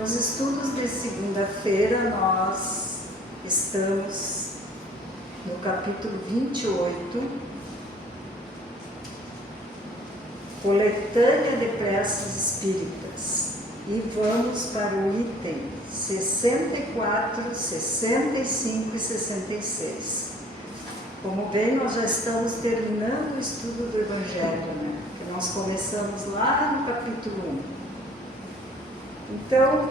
Nos estudos de segunda-feira, nós estamos no capítulo 28, Coletânea de Preces Espíritas, e vamos para o item 64, 65 e 66. Como bem, nós já estamos terminando o estudo do Evangelho, né? Que nós começamos lá no capítulo 1. Então,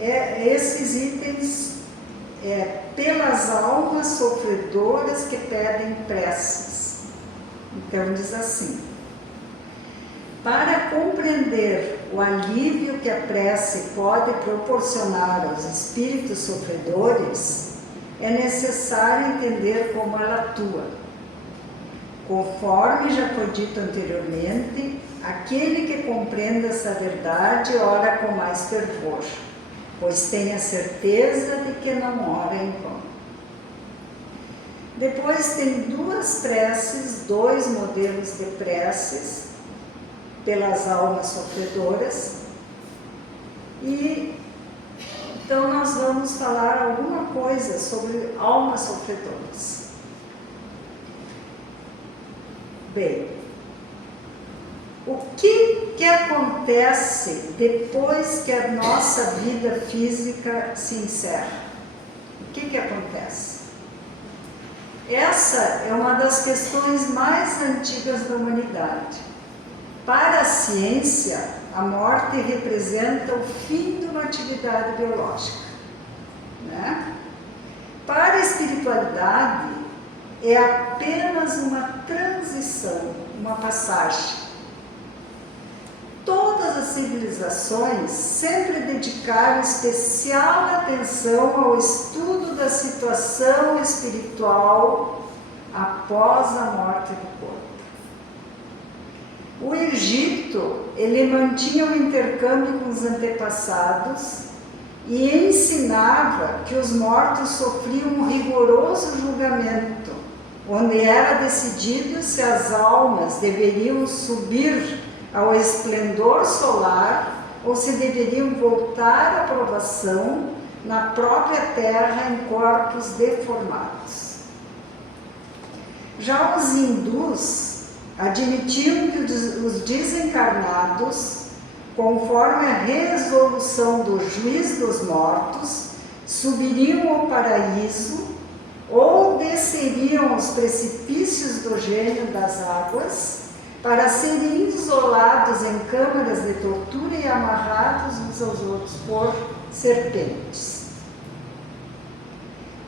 esses itens pelas almas sofredoras que pedem preces. Então, diz assim: para compreender o alívio que a prece pode proporcionar aos espíritos sofredores, é necessário entender como ela atua. Conforme já foi dito anteriormente, aquele que compreende essa verdade ora com mais fervor, pois tem a certeza de que não ora em vão. Depois tem duas preces, dois modelos de preces pelas almas sofredoras, e então nós vamos falar alguma coisa sobre almas sofredoras. Bem, o que acontece depois que a nossa vida física se encerra? O que acontece? Essa é uma das questões mais antigas da humanidade. Para a ciência, a morte representa o fim de uma atividade biológica, né? Para a espiritualidade, é apenas uma transição, uma passagem. Todas as civilizações sempre dedicaram especial atenção ao estudo da situação espiritual após a morte do corpo. O Egito, ele mantinha um intercâmbio com os antepassados e ensinava que os mortos sofriam um rigoroso julgamento, onde era decidido se as almas deveriam subir ao esplendor solar ou se deveriam voltar à provação na própria terra em corpos deformados. Já os hindus admitiam que os desencarnados, conforme a resolução do juiz dos mortos, subiriam ao paraíso ou desceriam aos precipícios do gênio das águas para serem isolados em câmaras de tortura e amarrados uns aos outros por serpentes.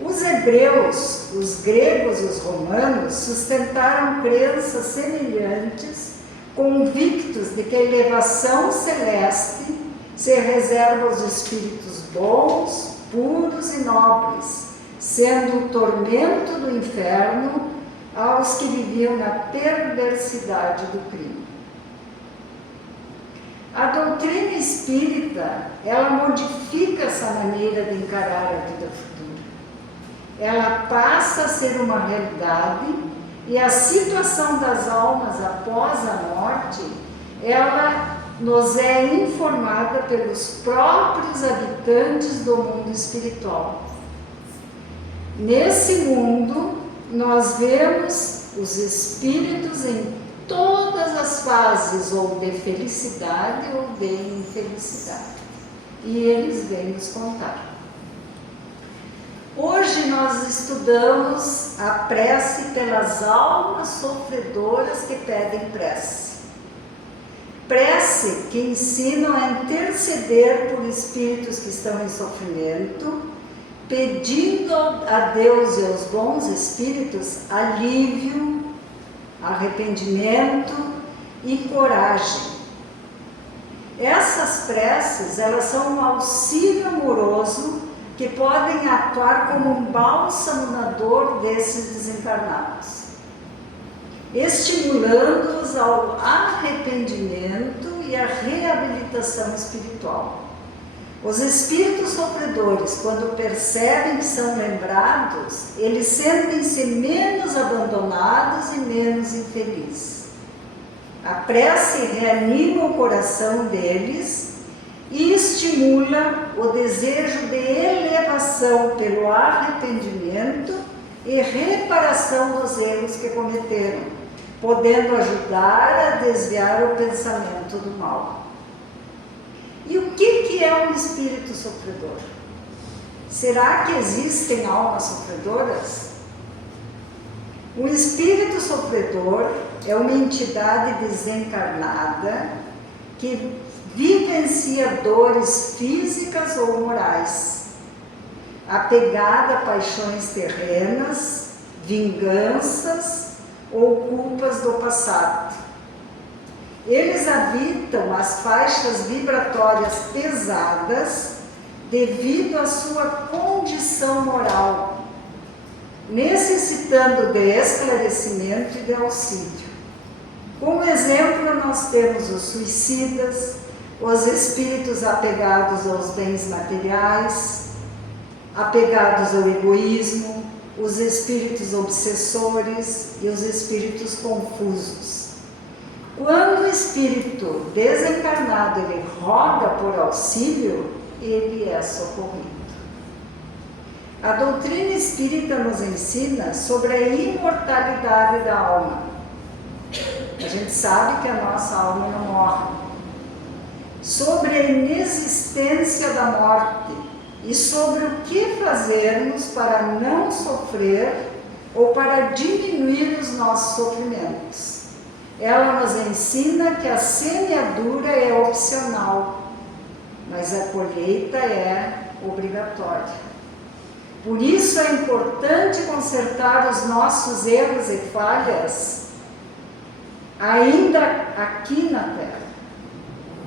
Os hebreus, os gregos e os romanos sustentaram crenças semelhantes, convictos de que a elevação celeste se reserva aos espíritos bons, puros e nobres, sendo o tormento do inferno aos que viviam na perversidade do crime. A doutrina espírita, ela modifica essa maneira de encarar a vida futura. Ela passa a ser uma realidade e a situação das almas após a morte, ela nos é informada pelos próprios habitantes do mundo espiritual. Nesse mundo, nós vemos os espíritos em todas as fases, ou de felicidade ou de infelicidade. E eles vêm nos contar. Hoje nós estudamos a prece pelas almas sofredoras que pedem prece. Prece que ensinam a interceder por espíritos que estão em sofrimento, pedindo a Deus e aos bons espíritos alívio, arrependimento e coragem. Essas preces, elas são um auxílio amoroso que podem atuar como um bálsamo na dor desses desencarnados, estimulando-os ao arrependimento e à reabilitação espiritual. Os espíritos sofredores, quando percebem que são lembrados, eles sentem-se menos abandonados e menos infelizes. A prece reanima o coração deles e estimula o desejo de elevação pelo arrependimento e reparação dos erros que cometeram, podendo ajudar a desviar o pensamento do mal. E o que é um espírito sofredor? Será que existem almas sofredoras? O espírito sofredor é uma entidade desencarnada que vivencia dores físicas ou morais, apegada a paixões terrenas, vinganças ou culpas do passado. Eles habitam as faixas vibratórias pesadas devido à sua condição moral, necessitando de esclarecimento e de auxílio. Como exemplo, nós temos os suicidas, os espíritos apegados aos bens materiais, apegados ao egoísmo, os espíritos obsessores e os espíritos confusos. Quando o espírito desencarnado ele roga por auxílio, ele é socorrido. A doutrina espírita nos ensina sobre a imortalidade da alma. A gente sabe que a nossa alma não morre. Sobre a inexistência da morte e sobre o que fazermos para não sofrer ou para diminuir os nossos sofrimentos. Ela nos ensina que a semeadura é opcional, mas a colheita é obrigatória. Por isso é importante consertar os nossos erros e falhas ainda aqui na Terra.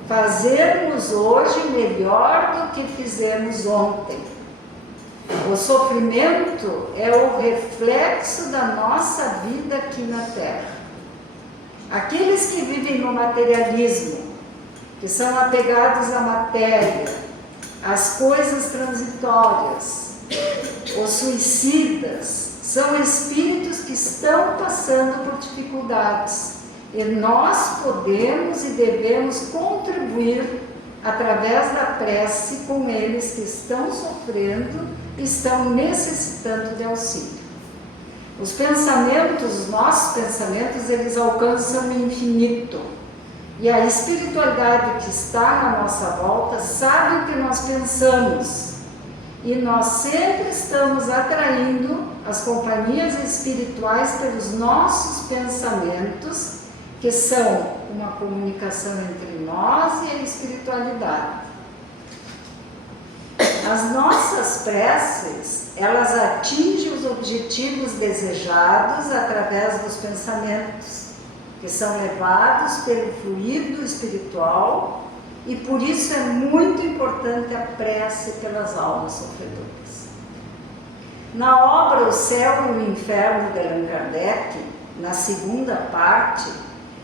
Fazermos hoje melhor do que fizemos ontem. O sofrimento é o reflexo da nossa vida aqui na Terra. Aqueles que vivem no materialismo, que são apegados à matéria, às coisas transitórias, os suicidas, são espíritos que estão passando por dificuldades. E nós podemos e devemos contribuir através da prece com eles que estão sofrendo e estão necessitando de auxílio. Os pensamentos, os nossos pensamentos, eles alcançam o infinito. E a espiritualidade que está na nossa volta sabe o que nós pensamos. E nós sempre estamos atraindo as companhias espirituais pelos nossos pensamentos, que são uma comunicação entre nós e a espiritualidade. As nossas preces, elas atingem os objetivos desejados através dos pensamentos, que são levados pelo fluido espiritual, e por isso é muito importante a prece pelas almas sofredoras. Na obra O Céu e o Inferno de Allan Kardec, na segunda parte,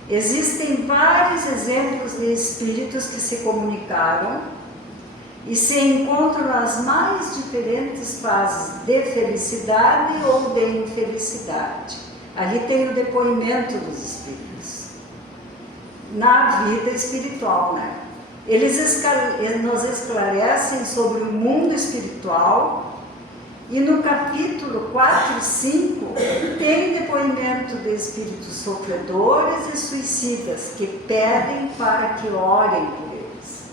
existem vários exemplos de espíritos que se comunicaram e se encontram nas mais diferentes fases de felicidade ou de infelicidade. Ali tem o depoimento dos espíritos na vida espiritual, né? Eles nos esclarecem sobre o mundo espiritual, e no capítulo 4 e 5 tem depoimento de espíritos sofredores e suicidas que pedem para que orem por eles.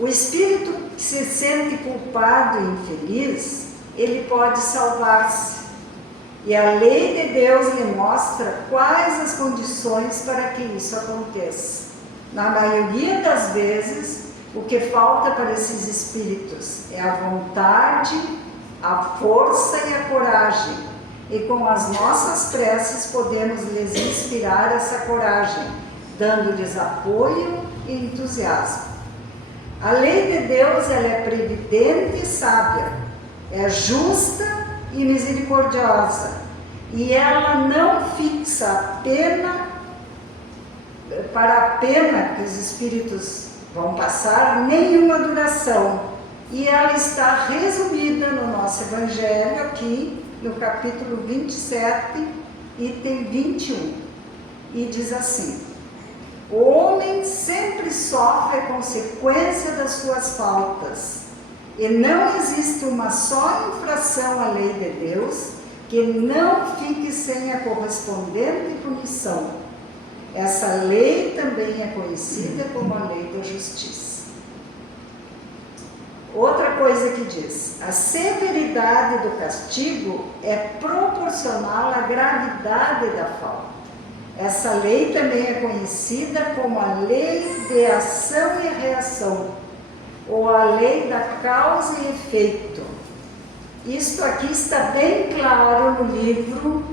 O espírito que se sente culpado e infeliz, ele pode salvar-se. E a lei de Deus lhe mostra quais as condições para que isso aconteça. Na maioria das vezes, o que falta para esses espíritos é a vontade, a força e a coragem. E com as nossas preces podemos lhes inspirar essa coragem, dando-lhes apoio e entusiasmo. A lei de Deus, ela é previdente e sábia, é justa e misericordiosa, e ela não fixa a pena para a pena que os espíritos vão passar nenhuma duração, e ela está resumida no nosso Evangelho aqui no capítulo 27, item 21, e diz assim: O homem sempre sofre a consequência das suas faltas, e não existe uma só infração à lei de Deus que não fique sem a correspondente punição. Essa lei também é conhecida como a lei da justiça. Outra coisa que diz: a severidade do castigo é proporcional à gravidade da falta. Essa lei também é conhecida como a lei de ação e reação, ou a lei da causa e efeito. Isto aqui está bem claro no livro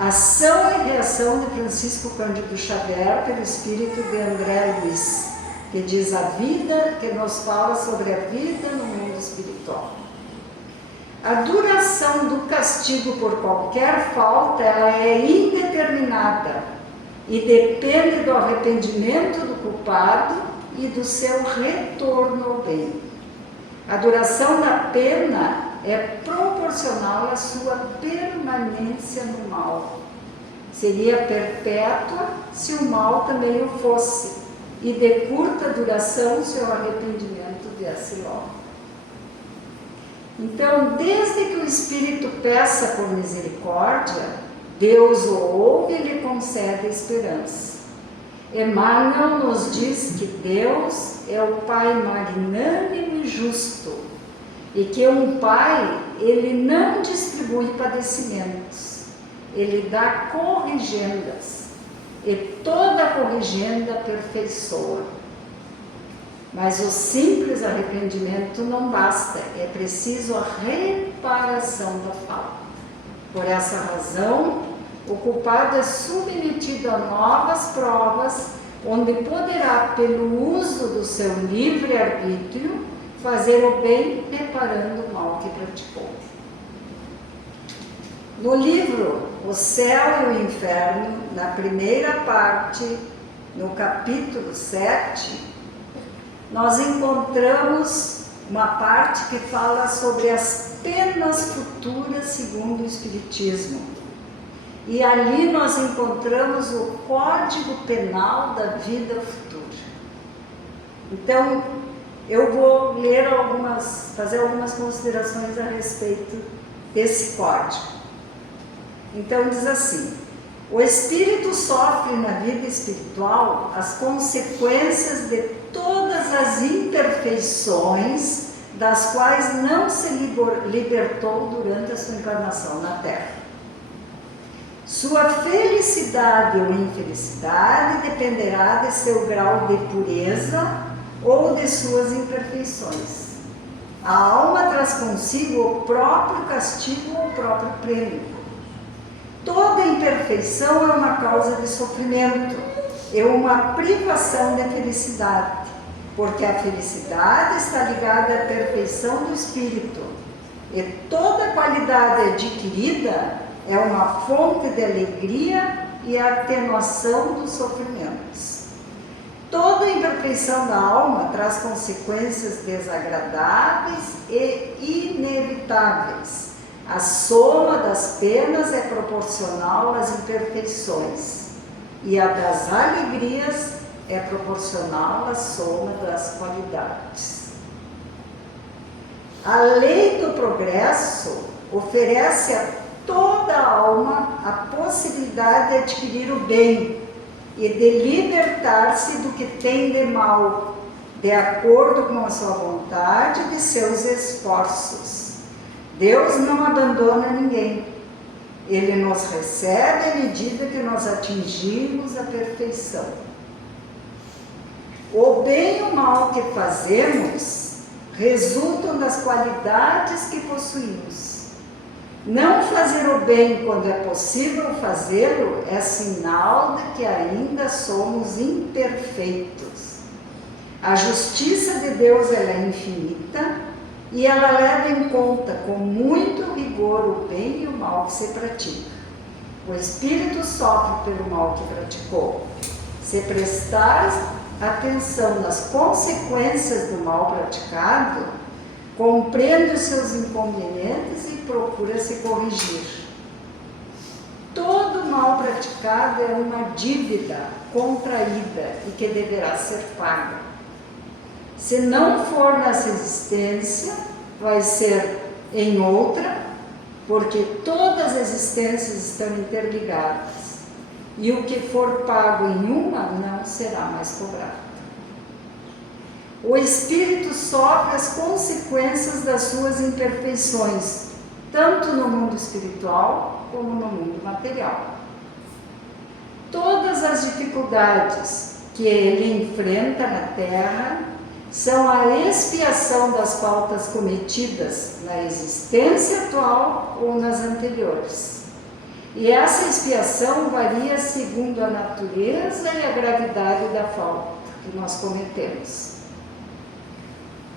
Ação e Reação de Francisco Cândido Xavier, pelo espírito de André Luiz, que diz a vida, que nos fala sobre a vida no mundo espiritual. A duração do castigo por qualquer falta, ela é indeterminada e depende do arrependimento do culpado e do seu retorno ao bem. A duração da pena é proporcional à sua permanência no mal. Seria perpétua se o mal também o fosse, e de curta duração se o arrependimento viesse logo. Então, desde que o Espírito peça por misericórdia, Deus o ouve e lhe concede esperança. Emmanuel nos diz que Deus é o Pai magnânimo e justo, e que um pai, ele não distribui padecimentos, ele dá corrigendas, e toda corrigenda aperfeiçoa. Mas o simples arrependimento não basta, é preciso a reparação da falta. Por essa razão, o culpado é submetido a novas provas, onde poderá, pelo uso do seu livre-arbítrio, fazer o bem reparando o mal que praticou. No livro O Céu e o Inferno, na primeira parte, no capítulo 7, nós encontramos uma parte que fala sobre as penas futuras segundo o Espiritismo. E ali nós encontramos o Código Penal da vida futura. Então, eu vou ler fazer algumas considerações a respeito desse código. Então diz assim: o espírito sofre na vida espiritual as consequências de todas as imperfeições das quais não se libertou durante a sua encarnação na Terra. Sua felicidade ou infelicidade dependerá de seu grau de pureza ou de suas imperfeições. A alma traz consigo o próprio castigo ou o próprio prêmio. Toda imperfeição é uma causa de sofrimento, é uma privação de felicidade, porque a felicidade está ligada à perfeição do espírito, e toda qualidade adquirida é uma fonte de alegria e atenuação dos sofrimentos. Toda imperfeição da alma traz consequências desagradáveis e inevitáveis. A soma das penas é proporcional às imperfeições, e a das alegrias é proporcional à soma das qualidades. A lei do progresso oferece a toda a alma a possibilidade de adquirir o bem e de libertar-se do que tem de mal, de acordo com a sua vontade e de seus esforços. Deus não abandona ninguém. Ele nos recebe à medida que nós atingimos a perfeição. O bem e o mal que fazemos resultam das qualidades que possuímos. Não fazer o bem quando é possível fazê-lo é sinal de que ainda somos imperfeitos. A justiça de Deus ela é infinita e ela leva em conta com muito rigor o bem e o mal que se pratica. O espírito sofre pelo mal que praticou. Se prestar atenção nas consequências do mal praticado, compreende os seus inconvenientes e procura se corrigir. Todo mal praticado é uma dívida contraída e que deverá ser paga. Se não for nessa existência, vai ser em outra, porque todas as existências estão interligadas. E o que for pago em uma não será mais cobrado. O espírito sofre as consequências das suas imperfeições, tanto no mundo espiritual como no mundo material. Todas as dificuldades que ele enfrenta na Terra são a expiação das faltas cometidas na existência atual ou nas anteriores. E essa expiação varia segundo a natureza e a gravidade da falta que nós cometemos.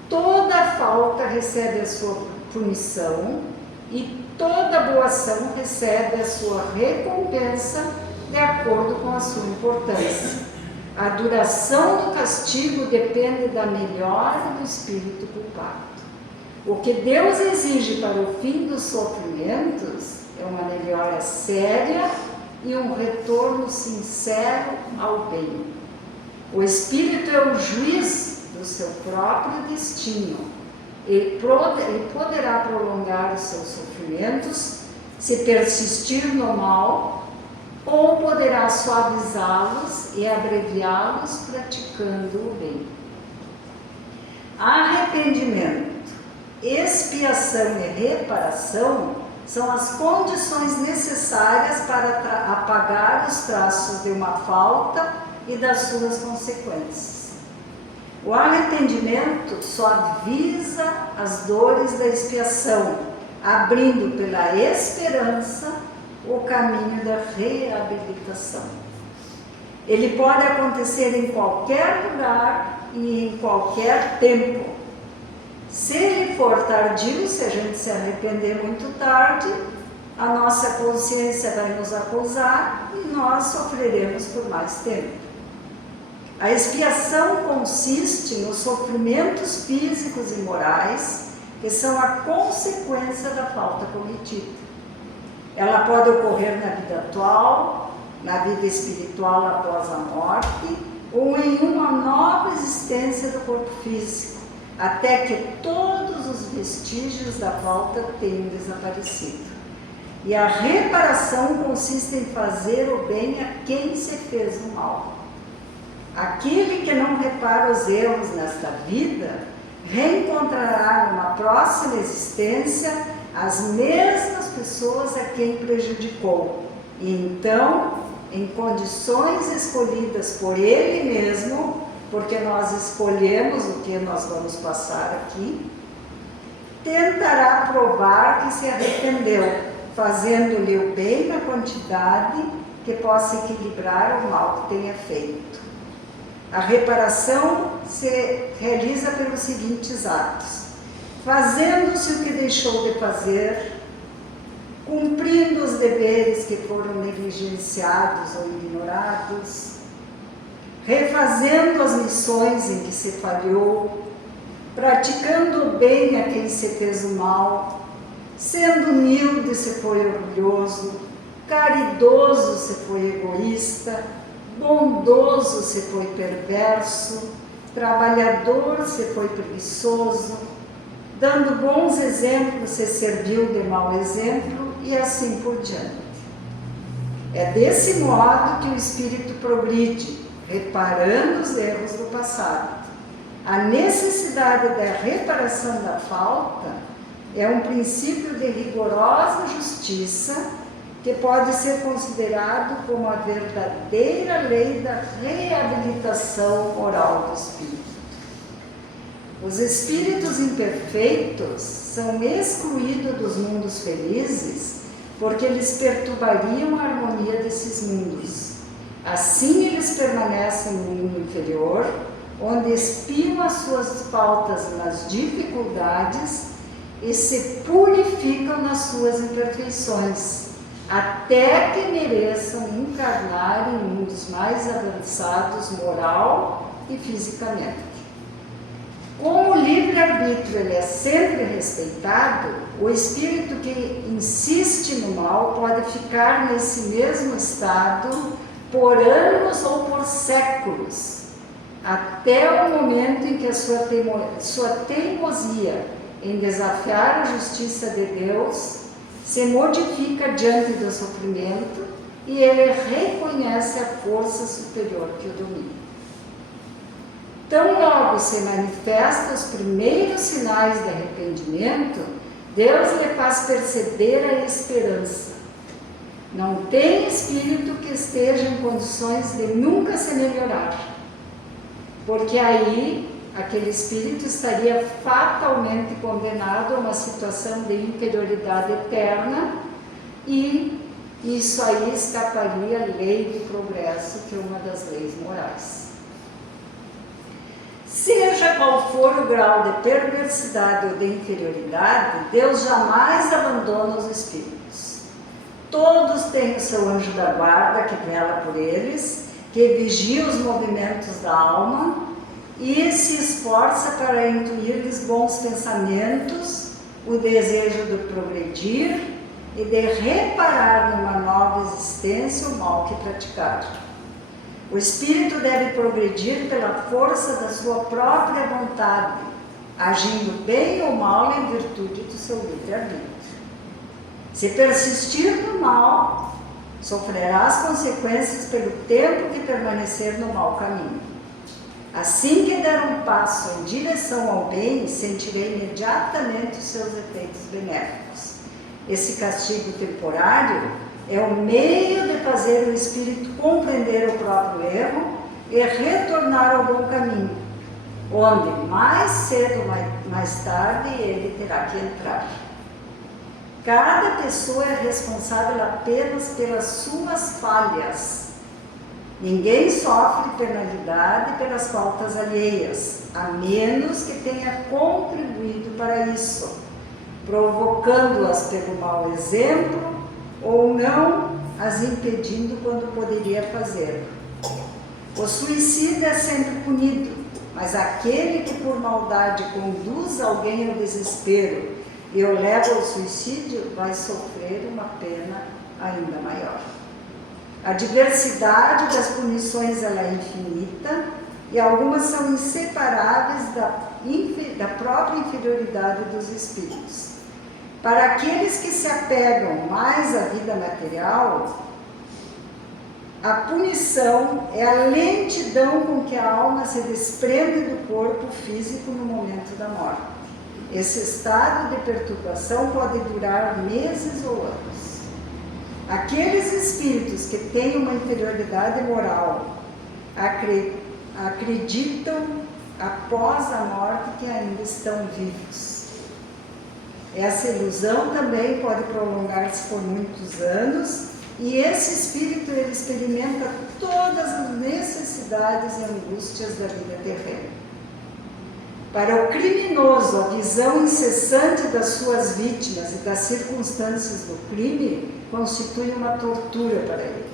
Toda falta recebe a sua punição e toda boa ação recebe a sua recompensa de acordo com a sua importância. A duração do castigo depende da melhora do espírito culpado. O que Deus exige para o fim dos sofrimentos é uma melhora séria e um retorno sincero ao bem. O espírito é o juiz do seu próprio destino. Ele poderá prolongar os seus sofrimentos se persistir no mal, ou poderá suavizá-los e abreviá-los praticando o bem. Arrependimento, expiação e reparação são as condições necessárias para apagar os traços de uma falta e das suas consequências. O arrependimento suaviza as dores da expiação, abrindo pela esperança o caminho da reabilitação. Ele pode acontecer em qualquer lugar e em qualquer tempo. Se ele for tardio, se a gente se arrepender muito tarde, a nossa consciência vai nos acusar e nós sofreremos por mais tempo. A expiação consiste nos sofrimentos físicos e morais que são a consequência da falta cometida. Ela pode ocorrer na vida atual, na vida espiritual após a morte, ou em uma nova existência do corpo físico, até que todos os vestígios da falta tenham desaparecido. E a reparação consiste em fazer o bem a quem se fez o mal. Aquele que não repara os erros nesta vida, reencontrará numa próxima existência as mesmas pessoas a quem prejudicou, e então, em condições escolhidas por ele mesmo, porque nós escolhemos o que nós vamos passar aqui, tentará provar que se arrependeu, fazendo-lhe o bem na quantidade que possa equilibrar o mal que tenha feito. A reparação se realiza pelos seguintes atos: fazendo-se o que deixou de fazer, cumprindo os deveres que foram negligenciados ou ignorados, refazendo as missões em que se falhou, praticando o bem a quem se fez o mal, sendo humilde se foi orgulhoso, caridoso se foi egoísta, bondoso se foi perverso, trabalhador se foi preguiçoso, dando bons exemplos se serviu de mau exemplo e assim por diante. É desse modo que o espírito progride, reparando os erros do passado. A necessidade da reparação da falta é um princípio de rigorosa justiça que pode ser considerado como a verdadeira lei da reabilitação moral do espírito. Os espíritos imperfeitos são excluídos dos mundos felizes porque eles perturbariam a harmonia desses mundos. Assim eles permanecem no mundo inferior, onde expiam as suas faltas nas dificuldades e se purificam nas suas imperfeições, até que mereçam encarnar em mundos mais avançados moral e fisicamente. Com o livre-arbítrio livre-arbítrio ele é sempre respeitado, o espírito que insiste no mal pode ficar nesse mesmo estado por anos ou por séculos, até o momento em que a sua teimosia em desafiar a justiça de Deus se modifica diante do sofrimento e ele reconhece a força superior que o domina. Tão logo se manifestam os primeiros sinais de arrependimento, Deus lhe faz perceber a esperança. Não tem espírito que esteja em condições de nunca se melhorar, porque aí aquele espírito estaria fatalmente condenado a uma situação de inferioridade eterna e isso aí escaparia à lei do progresso, que é uma das leis morais. Seja qual for o grau de perversidade ou de inferioridade, Deus jamais abandona os espíritos. Todos têm o seu anjo da guarda que vela por eles, que vigia os movimentos da alma e se esforça para intuir-lhes bons pensamentos, o desejo de progredir e de reparar numa nova existência o mal que praticaram. O espírito deve progredir pela força da sua própria vontade, agindo bem ou mal em virtude do seu livre-arbítrio. Se persistir no mal, sofrerá as consequências pelo tempo que permanecer no mau caminho. Assim que der um passo em direção ao bem, sentirei imediatamente os seus efeitos benéficos. Esse castigo temporário é o meio de fazer o espírito compreender o próprio erro e retornar ao bom caminho, onde mais cedo ou mais tarde ele terá que entrar. Cada pessoa é responsável apenas pelas suas falhas. Ninguém sofre penalidade pelas faltas alheias, a menos que tenha contribuído para isso, provocando-as pelo mau exemplo ou não as impedindo quando poderia fazê-lo. O suicida é sempre punido, mas aquele que por maldade conduz alguém ao desespero e o leva ao suicídio vai sofrer uma pena ainda maior. A diversidade das punições ela é infinita e algumas são inseparáveis da própria inferioridade dos espíritos. Para aqueles que se apegam mais à vida material, a punição é a lentidão com que a alma se desprende do corpo físico no momento da morte. Esse estado de perturbação pode durar meses ou anos. Aqueles espíritos que têm uma inferioridade moral acreditam após a morte que ainda estão vivos. Essa ilusão também pode prolongar-se por muitos anos e esse espírito ele experimenta todas as necessidades e angústias da vida terrena. Para o criminoso, a visão incessante das suas vítimas e das circunstâncias do crime constitui uma tortura para ele.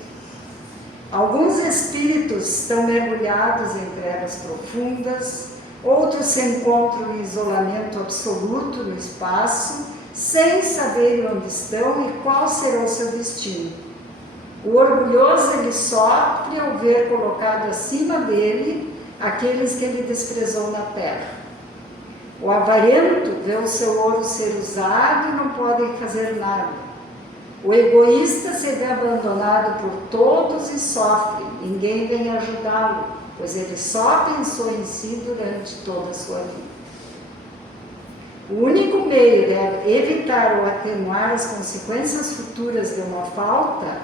Alguns espíritos estão mergulhados em trevas profundas, outros se encontram em isolamento absoluto no espaço, sem saber onde estão e qual será o seu destino. O orgulhoso ele sofre ao ver colocado acima dele aqueles que ele desprezou na terra. O avarento vê o seu ouro ser usado e não pode fazer nada. O egoísta se vê abandonado por todos e sofre, ninguém vem ajudá-lo, pois ele só pensou em si durante toda a sua vida. O único meio de evitar ou atenuar as consequências futuras de uma falta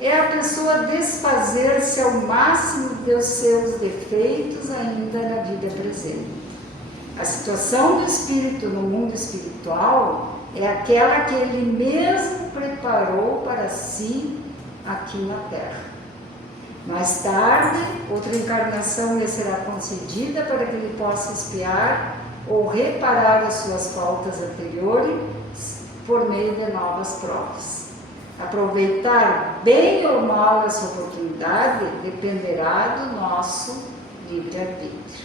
é a pessoa desfazer-se ao máximo dos seus defeitos ainda na vida presente. A situação do espírito no mundo espiritual é aquela que ele mesmo preparou para si aqui na Terra. Mais tarde, outra encarnação lhe será concedida para que ele possa expiar ou reparar as suas faltas anteriores por meio de novas provas. Aproveitar bem ou mal essa oportunidade dependerá do nosso livre-arbítrio.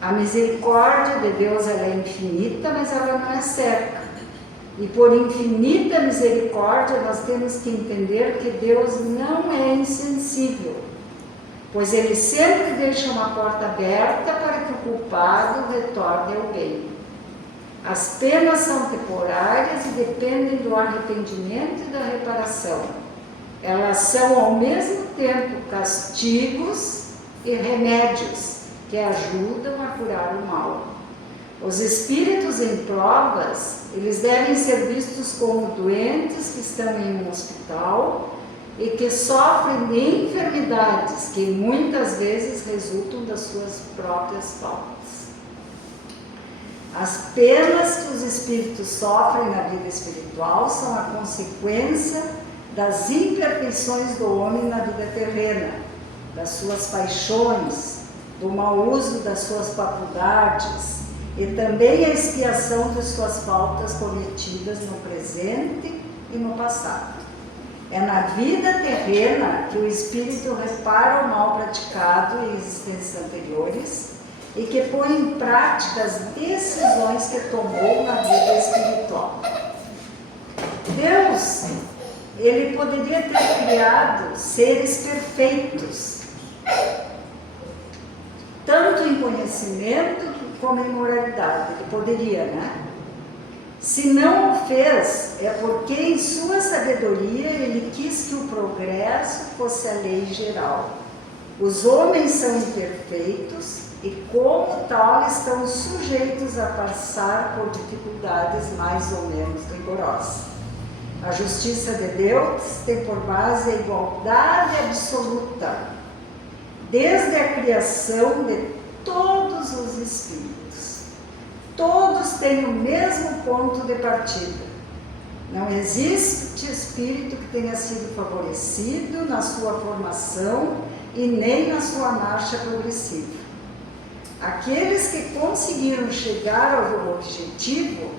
A misericórdia de Deus ela é infinita, mas ela não é certa. E por infinita misericórdia nós temos que entender que Deus não é insensível, pois Ele sempre deixa uma porta aberta para que o culpado retorne ao bem. As penas são temporárias e dependem do arrependimento e da reparação. Elas são ao mesmo tempo castigos e remédios que ajudam a curar o mal. Os espíritos em provas, eles devem ser vistos como doentes que estão em um hospital e que sofrem de enfermidades que muitas vezes resultam das suas próprias faltas. As penas que os espíritos sofrem na vida espiritual são a consequência das imperfeições do homem na vida terrena, das suas paixões, do mau uso das suas faculdades e também a expiação de suas faltas cometidas no presente e no passado. É na vida terrena que o espírito repara o mal praticado em existências anteriores e que põe em prática as decisões que tomou na vida espiritual. Deus, Ele poderia ter criado seres perfeitos, tanto em conhecimento como em moralidade. Ele poderia, né? Se não o fez, é porque em sua sabedoria Ele quis que o progresso fosse a lei geral. Os homens são imperfeitos e, como tal, estão sujeitos a passar por dificuldades mais ou menos rigorosas. A justiça de Deus tem por base a igualdade absoluta, desde a criação de todos os espíritos. Todos têm o mesmo ponto de partida. Não existe espírito que tenha sido favorecido na sua formação e nem na sua marcha progressiva. Aqueles que conseguiram chegar ao objetivo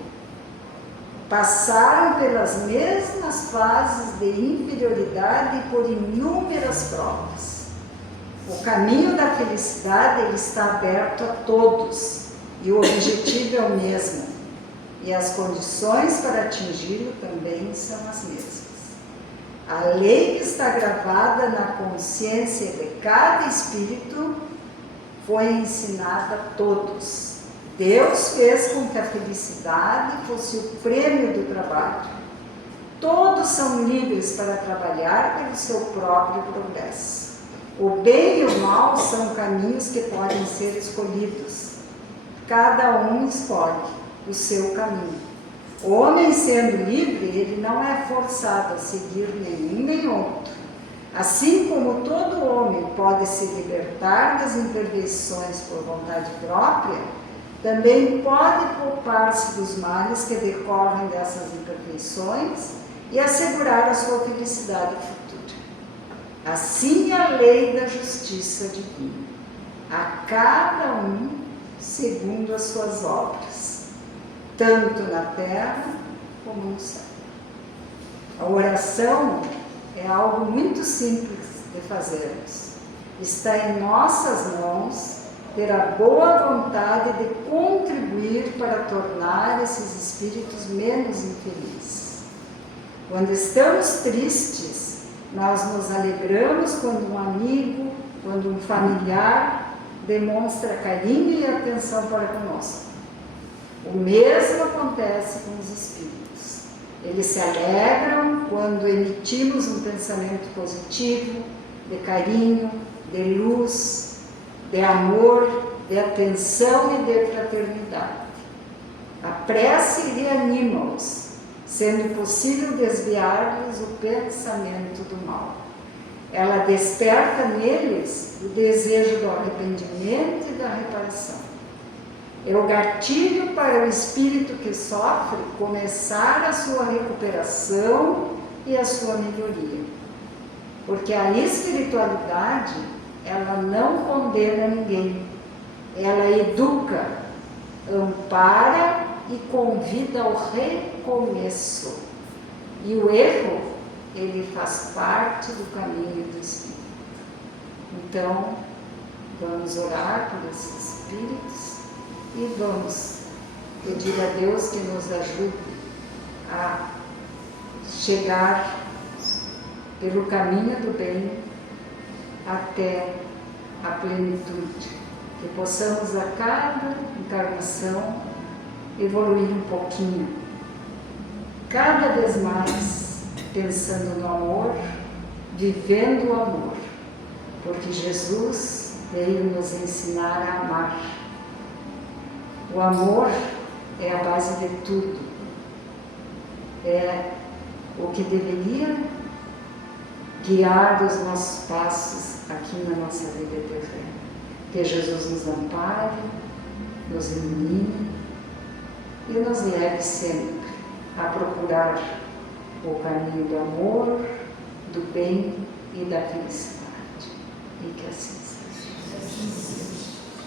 passaram pelas mesmas fases de inferioridade e por inúmeras provas. O caminho da felicidade ele está aberto a todos e o objetivo é o mesmo, e as condições para atingi-lo também são as mesmas. A lei que está gravada na consciência de cada espírito foi ensinada a todos. Deus fez com que a felicidade fosse o prêmio do trabalho. Todos são livres para trabalhar pelo seu próprio progresso. O bem e o mal são caminhos que podem ser escolhidos. Cada um escolhe o seu caminho. O homem, sendo livre, ele não é forçado a seguir nenhum nem outro. Assim como todo homem pode se libertar das imperfeições por vontade própria, também pode poupar-se dos males que decorrem dessas imperfeições e assegurar a sua felicidade futura. Assim é a lei da justiça divina, a cada um segundo as suas obras, tanto na terra como no céu. A oração é algo muito simples de fazermos. Está em nossas mãos ter a boa vontade de contribuir para tornar esses espíritos menos infelizes. Quando estamos tristes, nós nos alegramos quando um amigo, quando um familiar demonstra carinho e atenção para conosco. O mesmo acontece com os espíritos. Eles se alegram quando emitimos um pensamento positivo, de carinho, de luz, de amor, de atenção e de fraternidade. A prece reanima-os, sendo possível desviar-lhes o pensamento do mal. Ela desperta neles o desejo do arrependimento e da reparação. É o gatilho para o espírito que sofre começar a sua recuperação e a sua melhoria. Porque a espiritualidade, ela não condena ninguém. Ela educa, ampara e convida ao recomeço. E o erro, ele faz parte do caminho do espírito. Então, Vamos orar por esses espíritos e vamos pedir a Deus que nos ajude a chegar pelo caminho do bem até a plenitude, que possamos a cada encarnação evoluir um pouquinho, cada vez mais pensando no amor, vivendo o amor, porque Jesus veio nos ensinar a amar. O amor é a base de tudo, é o que deveria guiar os nossos passos aqui na nossa vida terrena. Que Jesus nos ampare, nos ilumine e nos leve sempre a procurar o caminho do amor, do bem e da felicidade. E que assim seja.